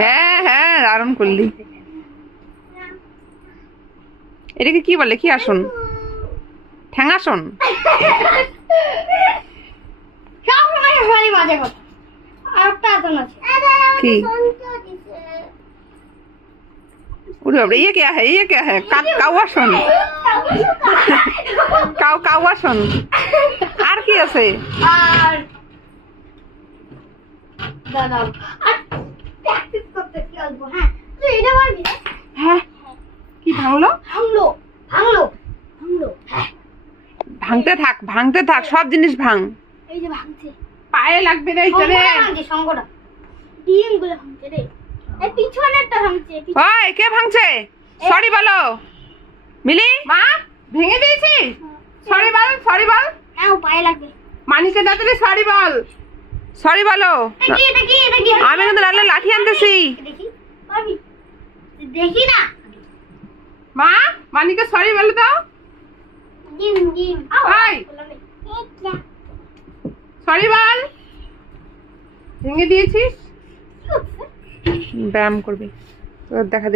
হ্যাঁ হ্যাঁ, দারুণ করলি। এটাকে কি বলে? কি আসন? ঠ্যাঙাসন? কি? उरे बाप रे, ये क्या है? ये क्या है? काउआसन। काउआसन। আর কি আছে? আর দাদা আর প্র্যাকটিস করতে কি আসবো। হ্যাঁ তুই এটা পারবি? হ্যাঁ, কি ভাঙলো? ভাঙলো ভাঙলো ভাঙলো। হ্যাঁ ভাঙতে থাক, ভাঙতে থাক, সব জিনিস ভাঙ। এই যে ভাঙছে, পায়ে লাগবে রে এইটা রে। ভাঙছে সঙ্গটা, ডিম গুলো ভাঙছে রে। এই পিছনেরটা ভাঙছে। ওই কে ভাঙছে? সরি বলো। মিলি মা, ভেঙে দিয়েছিস? সরি বল, সরি বল। হ্যাঁ ও পায়ে লাগবে। মানিকে দাদা সরি বল, সরি বলো। এটা কি এটা কি এটা কি? আমি কিন্তু লাঠি আনতেছি। দেখি পারবি? দেখি না। মা, মানিকে সরি বলে দাও। ডিম ডিম ওই সরি বল। ভেঙে দিয়েছিস? ব্যায়াম করবি, তোর দেখা দেখি।